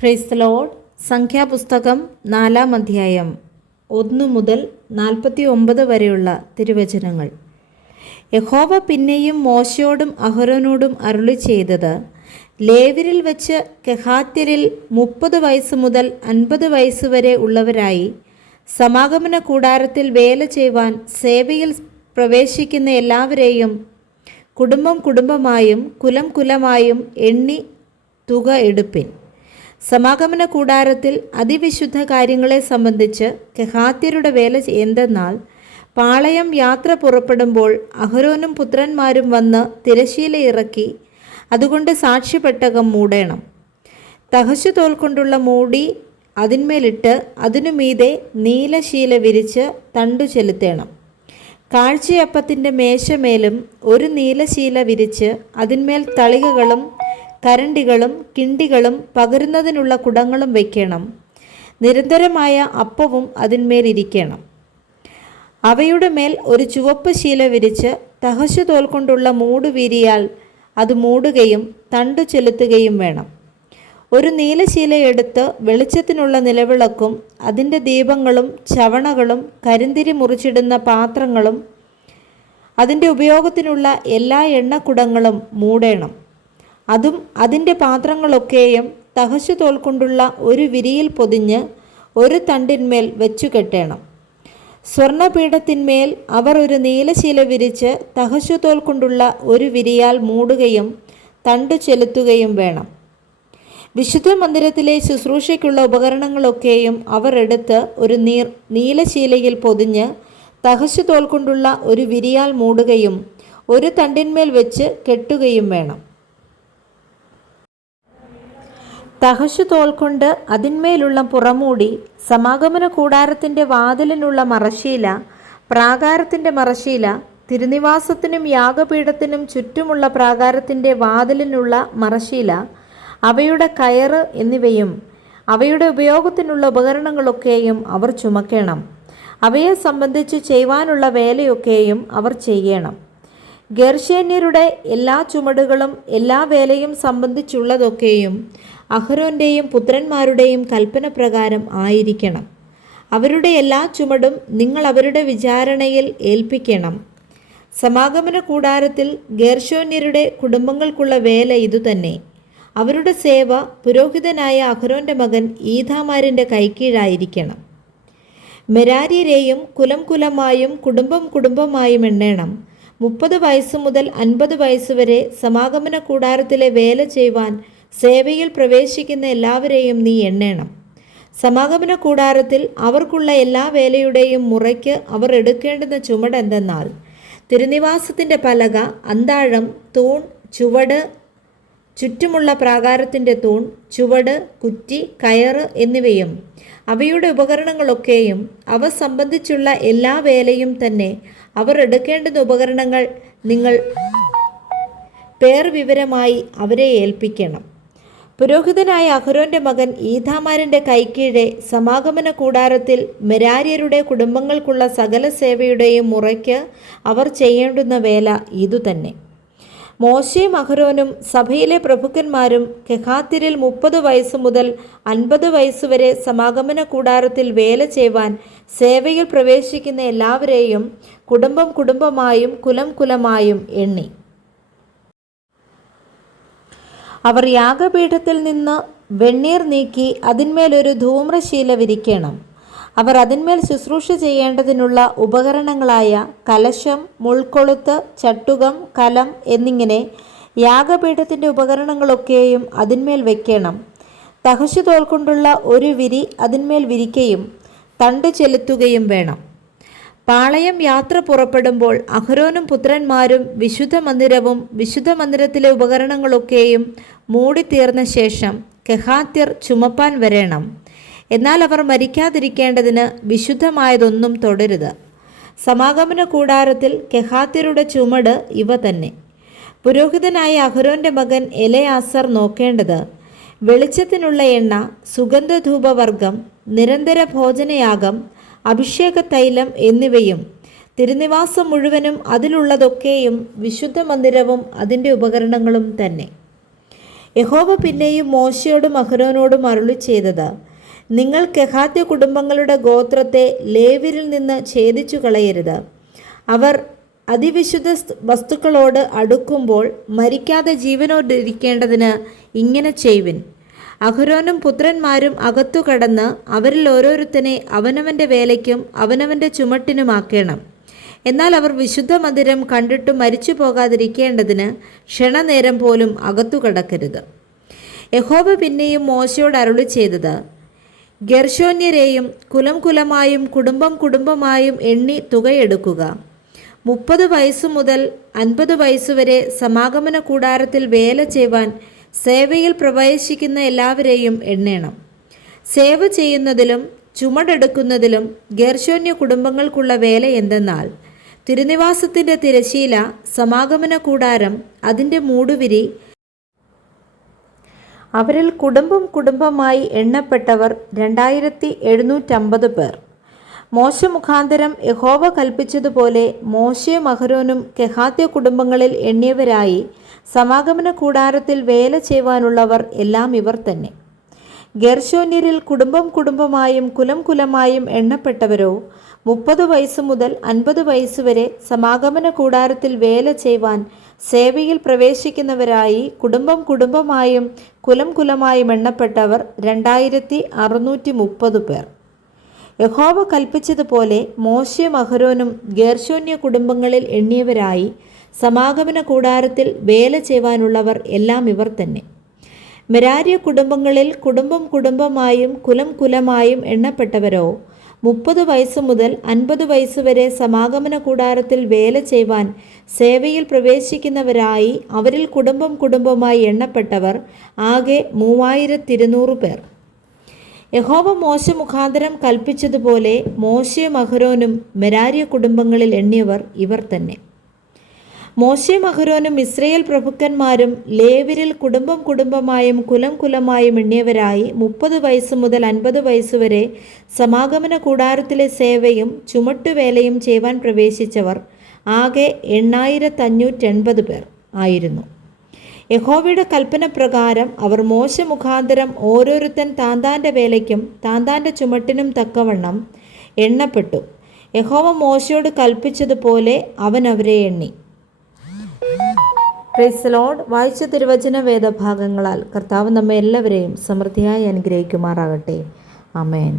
Praise the Lord. സംഖ്യാപുസ്തകം 4-ാം അധ്യായം 1 മുതൽ 49 വരെയുള്ള തിരുവചനങ്ങൾ. യഹോവ പിന്നെയും മോശയോടും അഹരോനോടും അരുളി ചെയ്തത്, ലേവ്യരിൽ വച്ച് കെഹാത്യരിൽ 30 വയസ്സ് മുതൽ 50 വയസ്സ് വരെ ഉള്ളവരായി സമാഗമന കൂടാരത്തിൽ വേല ചെയ്യുവാൻ സേവയിൽ പ്രവേശിക്കുന്ന എല്ലാവരെയും കുടുംബം കുടുംബമായും കുലം കുലമായും എണ്ണി തുക എടുപ്പിൻ. സമാഗമന കൂടാരത്തിൽ അതിവിശുദ്ധ കാര്യങ്ങളെ സംബന്ധിച്ച് കെഹാത്യരുടെ വേല എന്തെന്നാൽ, പാളയം യാത്ര പുറപ്പെടുമ്പോൾ അഹരോനും പുത്രന്മാരും വന്ന് തിരശ്ശീല ഇറക്കി അതുകൊണ്ട് സാക്ഷ്യപ്പെട്ടകം മൂടേണം. തഹശു തോൽ കൊണ്ടുള്ള മൂടി അതിന്മേലിട്ട് അതിനു മീതെ നീലശീല വിരിച്ച് തണ്ടു ചെലുത്തേണം. കാഴ്ചയപ്പത്തിൻ്റെ മേശമേലും ഒരു നീലശീല വിരിച്ച് അതിന്മേൽ തളികകളും കരണ്ടികളും കിണ്ടികളും പകരുന്നതിനുള്ള കുടങ്ങളും വയ്ക്കണം. നിരന്തരമായ അപ്പവും അതിന്മേലിരിക്കണം. അവയുടെ മേൽ ഒരു ചുവപ്പ് ശീല വിരിച്ച് തഹശു തോൽ കൊണ്ടുള്ള മൂട് വീരിയാൽ അത് മൂടുകയും തണ്ടു ചെലുത്തുകയും വേണം. ഒരു നീലശീല എടുത്ത് വെളിച്ചത്തിനുള്ള നിലവിളക്കും അതിൻ്റെ ദീപങ്ങളും ചവണകളും കരിന്തിരി മുറിച്ചിടുന്ന പാത്രങ്ങളും അതിൻ്റെ ഉപയോഗത്തിനുള്ള എല്ലാ എണ്ണക്കുടങ്ങളും മൂടേണം. അതും അതിൻ്റെ പാത്രങ്ങളൊക്കെയും തഹശു തോൽ കൊണ്ടുള്ള ഒരു വിരിയിൽ പൊതിഞ്ഞ് ഒരു തണ്ടിന്മേൽ വെച്ചു കെട്ടേണം. സ്വർണപീഠത്തിന്മേൽ അവർ ഒരു നീലശീല വിരിച്ച് തഹശു തോൽ കൊണ്ടുള്ള ഒരു വിരിയാൽ മൂടുകയും തണ്ടു ചെലുത്തുകയും വേണം. വിശുദ്ധ മന്ദിരത്തിലെ ശുശ്രൂഷയ്ക്കുള്ള ഉപകരണങ്ങളൊക്കെയും അവർ എടുത്ത് ഒരു നീലശീലയിൽ പൊതിഞ്ഞ് തഹശു തോൽ കൊണ്ടുള്ള ഒരു വിരിയാൽ മൂടുകയും ഒരു തണ്ടിന്മേൽ വെച്ച് കെട്ടുകയും വേണം. തഹശു തോൽ കൊണ്ട് അതിന്മേലുള്ള പുറമൂടി, സമാഗമന കൂടാരത്തിൻ്റെ വാതിലിനുള്ള മറശ്ശീല, പ്രാകാരത്തിൻ്റെ മറശ്ശീല, തിരുനിവാസത്തിനും യാഗപീഠത്തിനും ചുറ്റുമുള്ള പ്രാകാരത്തിൻ്റെ വാതിലിനുള്ള മറശ്ശീല, അവയുടെ കയറ് എന്നിവയും അവയുടെ ഉപയോഗത്തിനുള്ള ഉപകരണങ്ങളൊക്കെയും അവർ ചുമക്കണം. അവയെ സംബന്ധിച്ച് ചെയ്യുവാനുള്ള വേലയൊക്കെയും അവർ ചെയ്യണം. ഗേർശോന്യരുടെ എല്ലാ ചുമടുകളും എല്ലാ വേലയും സംബന്ധിച്ചുള്ളതൊക്കെയും അഹരോൻ്റെയും പുത്രന്മാരുടെയും കൽപ്പന പ്രകാരം ആയിരിക്കണം. അവരുടെ എല്ലാ ചുമടും നിങ്ങൾ അവരുടെ വിചാരണയിൽ ഏൽപ്പിക്കണം. സമാഗമന കൂടാരത്തിൽ ഗേർശോന്യരുടെ കുടുംബങ്ങൾക്കുള്ള വേല ഇതുതന്നെ. അവരുടെ സേവ പുരോഹിതനായ അഹരോൻ്റെ മകൻ ഈഥാമാരിൻ്റെ കൈക്കീഴായിരിക്കണം. മെരാര്യരെയും കുലം കുലമായും കുടുംബം കുടുംബമായും എണ്ണണം. 30 വയസ്സ് മുതൽ 50 വയസ്സ് വരെ സമാഗമന കൂടാരത്തിലെ വേല ചെയ്യുവാൻ സേവയിൽ പ്രവേശിക്കുന്ന എല്ലാവരെയും നീ എണ്ണണം. സമാഗമന കൂടാരത്തിൽ അവർക്കുള്ള എല്ലാ വേലയുടെയും മുറയ്ക്ക് അവർ എടുക്കേണ്ടുന്ന ചുമടെന്തെന്നാൽ, തിരുനിവാസത്തിൻ്റെ പലക, അന്താഴം, തൂൺ, ചുവട്, ചുറ്റുമുള്ള പ്രാകാരത്തിൻ്റെ തൂൺ, ചുവട്, കുറ്റി, കയറ് എന്നിവയും അവയുടെ ഉപകരണങ്ങളൊക്കെയും അവ സംബന്ധിച്ചുള്ള എല്ലാ വേലയും തന്നെ അവർ എടുക്കേണ്ടുന്ന ഉപകരണങ്ങൾ നിങ്ങൾ പേർവിവരമായി അവരെ ഏൽപ്പിക്കണം. പുരോഹിതനായ അഹരോൻ്റെ മകൻ ഈഥാമാരിൻ്റെ കൈക്കീഴെ സമാഗമന കൂടാരത്തിൽ മെരാര്യരുടെ കുടുംബങ്ങൾക്കുള്ള സകല സേവയുടെയും മുറയ്ക്ക് അവർ ചെയ്യേണ്ടുന്ന വേല ഇതുതന്നെ. മോശയും അഹരോനും സഭയിലെ പ്രഭുക്കന്മാരും കെഹാത്യരിൽ 30 വയസ്സ് മുതൽ 50 വയസ്സ് വരെ സമാഗമന കൂടാരത്തിൽ വേല ചെയ്യുവാൻ സേവയിൽ പ്രവേശിക്കുന്ന എല്ലാവരെയും കുടുംബം കുടുംബമായും കുലം കുലമായും എണ്ണി. അവർ യാഗപീഠത്തിൽ നിന്ന് വെണ്ണീർ നീക്കി അതിന്മേലൊരു ധൂമ്രശീല വിരിക്കണം. അവർ അതിന്മേൽ ശുശ്രൂഷ ചെയ്യേണ്ടതിനുള്ള ഉപകരണങ്ങളായ കലശം, മുൾക്കൊളുത്ത്, ചട്ടുകം, കലം എന്നിങ്ങനെ യാഗപീഠത്തിൻ്റെ ഉപകരണങ്ങളൊക്കെയും അതിന്മേൽ വയ്ക്കണം. തഹശു തോൽ കൊണ്ടുള്ള ഒരു വിരി അതിന്മേൽ വിരിക്കുകയും തണ്ട് ചെലുത്തുകയും വേണം. പാളയം യാത്ര പുറപ്പെടുമ്പോൾ അഹരോനും പുത്രന്മാരും വിശുദ്ധ മന്ദിരവും വിശുദ്ധ മന്ദിരത്തിലെ ഉപകരണങ്ങളൊക്കെയും മൂടിത്തീർന്ന ശേഷം കെഹാത്യർ ചുമപ്പാൻ വരേണം. എന്നാൽ അവർ മരിക്കാതിരിക്കേണ്ടതിന് വിശുദ്ധമായതൊന്നും തൊടരുത്. സമാഗമന കൂടാരത്തിൽ കെഹാത്യരുടെ ചുമട് ഇവ തന്നെ. പുരോഹിതനായ അഹരോൻ്റെ മകൻ എലെയാസർ നോക്കേണ്ടത്, വെളിച്ചത്തിനുള്ള എണ്ണ, സുഗന്ധധൂപവർഗം, നിരന്തര ഭോജനയാഗം, അഭിഷേക തൈലം എന്നിവയും തിരുനിവാസം മുഴുവനും അതിലുള്ളതൊക്കെയും വിശുദ്ധ മന്ദിരവും അതിൻ്റെ ഉപകരണങ്ങളും തന്നെ. യഹോവ പിന്നെയും മോശയോടും അഹരോനോടും അരുളി ചെയ്തത്, നിങ്ങൾ കെഹാത്യ കുടുംബങ്ങളുടെ ഗോത്രത്തെ ലേവ്യരിൽ നിന്ന് ഛേദിച്ചു കളയരുത്. അവർ അതിവിശുദ്ധ വസ്തുക്കളോട് അടുക്കുമ്പോൾ മരിക്കാതെ ജീവനോടിരിക്കേണ്ടതിന് ഇങ്ങനെ ചെയ്വിൻ. അഹരോനും പുത്രന്മാരും അകത്തു കടന്ന് അവരിൽ ഓരോരുത്തനെ അവനവൻ്റെ വേലയ്ക്കും അവനവൻ്റെ ചുമട്ടിനുമാക്കേണം. എന്നാൽ അവർ വിശുദ്ധ മന്ദിരം കണ്ടിട്ട് മരിച്ചു പോകാതിരിക്കേണ്ടതിന് ക്ഷണനേരം പോലും അകത്തു കടക്കരുത്. യഹോവ പിന്നെയും മോശയോട് അരുളി ചെയ്തത്, ഗെർശോന്യരെയും കുലം കുലമായും കുടുംബം കുടുംബമായും എണ്ണി തുകയെടുക്കുക. 30 വയസ്സു മുതൽ 50 വയസ്സുവരെ സമാഗമന കൂടാരത്തിൽ വേല ചെയ്യുവാൻ സേവയിൽ പ്രവേശിക്കുന്ന എല്ലാവരെയും എണ്ണണം. സേവ ചെയ്യുന്നതിലും ചുമടെടുക്കുന്നതിലും ഗെർശോന്യ കുടുംബങ്ങൾക്കുള്ള വേല എന്തെന്നാൽ, തിരുനിവാസത്തിൻ്റെ തിരശീല, സമാഗമന കൂടാരം, അതിൻ്റെ മൂടുവിരി. അവരിൽ കുടുംബം കുടുംബമായി എണ്ണപ്പെട്ടവർ 2750 പേർ. മോശ മുഖാന്തരം യഹോവ കൽപ്പിച്ചതുപോലെ മോശയും അഹരോനും കെഹാത്യ കുടുംബങ്ങളിൽ എണ്ണിയവരായി സമാഗമന കൂടാരത്തിൽ വേല ചെയ്യുവാനുള്ളവർ എല്ലാം ഇവർ തന്നെ. ഗെർശോന്യരിൽ കുടുംബം കുടുംബമായും കുലം കുലമായും എണ്ണപ്പെട്ടവരോ 30 വയസ്സ് മുതൽ 50 വയസ്സുവരെ സമാഗമന കൂടാരത്തിൽ വേല ചെയ്യുവാൻ സേവയിൽ പ്രവേശിക്കുന്നവരായി കുടുംബം കുടുംബമായും കുലം കുലമായും എണ്ണപ്പെട്ടവർ 2630 പേർ. യഹോവ കൽപ്പിച്ചതുപോലെ മോശയും അഹരോനും ഗെർശോന്യ കുടുംബങ്ങളിൽ എണ്ണിയവരായി സമാഗമന കൂടാരത്തിൽ വേല ചെയ്യുവാനുള്ളവർ എല്ലാം ഇവർ തന്നെ. മെരാര്യ കുടുംബങ്ങളിൽ കുടുംബം കുടുംബമായും കുലം കുലമായും എണ്ണപ്പെട്ടവരോ 30 വയസ്സ് മുതൽ 50 വയസ്സുവരെ സമാഗമന കൂടാരത്തിൽ വേല ചെയ്യുവാൻ സേവയിൽ പ്രവേശിക്കുന്നവരായി അവരിൽ കുടുംബം കുടുംബമായി എണ്ണപ്പെട്ടവർ ആകെ 3200 പേർ. യഹോവ മോശ മുഖാന്തരം കൽപ്പിച്ചതുപോലെ മോശയും അഹരോനും മെരാര്യ കുടുംബങ്ങളിൽ എണ്ണിയവർ ഇവർ തന്നെ. മോശയും അഹരോനും ഇസ്രയേൽ പ്രഭുക്കന്മാരും ലേവ്യരിൽ കുടുംബം കുടുംബമായും കുലം കുലമായും എണ്ണിയവരായി 30 വയസ്സ് മുതൽ 50 വയസ്സുവരെ സമാഗമന കൂടാരത്തിലെ സേവയും ചുമട്ടുവേലയും ചെയ്യുവാൻ പ്രവേശിച്ചവർ ആകെ 8580 പേർ ആയിരുന്നു. യഹോവയുടെ കൽപ്പന പ്രകാരം അവർ മോശ മുഖാന്തരം ഓരോരുത്തൻ താന്താൻ്റെ വേലയ്ക്കും താന്താൻ്റെ ചുമട്ടിനും തക്കവണ്ണം എണ്ണപ്പെട്ടു. യഹോവ മോശയോട് കൽപ്പിച്ചതുപോലെ അവൻ അവരെ എണ്ണി. Praise the Lord. വായിച്ച തിരുവചന വേദഭാഗങ്ങളാൽ കർത്താവ് നമ്മെ എല്ലാവരെയും സമൃദ്ധിയായി അനുഗ്രഹിക്കുമാറാകട്ടെ. ആമേൻ.